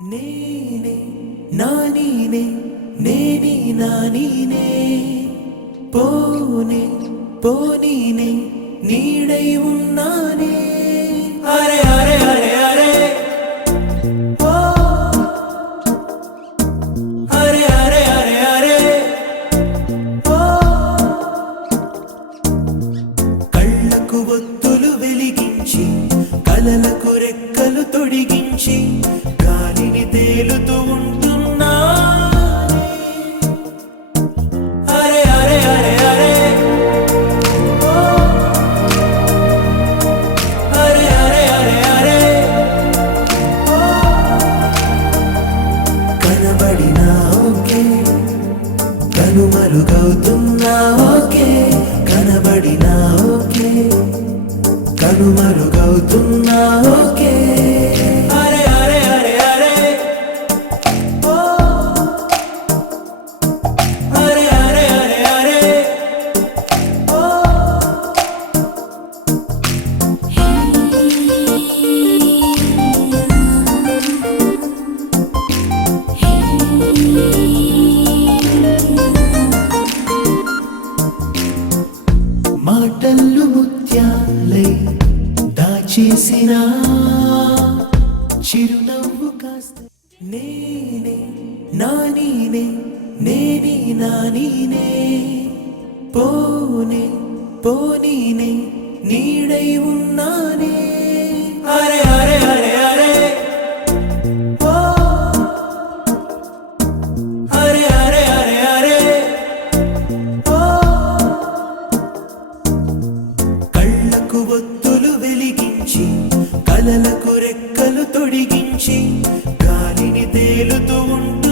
నేనే నానీనే నేని నానీనే పోనే పోనీనే నీడై ఉన్నానే అరే అరే అరే అరే ఓ అరే అరే అరే అరే ఓ కళ్ళకు ఒత్తులు వెలిగించి కలలకు రెక్కలు తొడిగించి గాలిని తేలుతూ ఉంటున్నా అరే అరే అరే అరే ఓ అరే అరే అరే అరే ఓ కనబడినా ఓకే కనుమరుగవుతున్నా ఓకే కనబడినా ఓకే కనుమరుగవుతున్నా ఓకే అరే అరే అరే అరే ఓ అరే అరే అరే అరే ఓ మాటల్లు ముత్యాలై దాచేసిన చిరునవ్వు కాస్త నేనే నానీనే నేని నానీనే పోనే పోనీనే నీడై ఉన్నానే అరే అరే అరే అరే ఓ అరే అరే అరే అరే ఓ కళ్ళకు ఒత్తులు వెలిగించి కలలకు రెక్కలు తొడిగించి గాలిని తేలుతూ ఉంటూ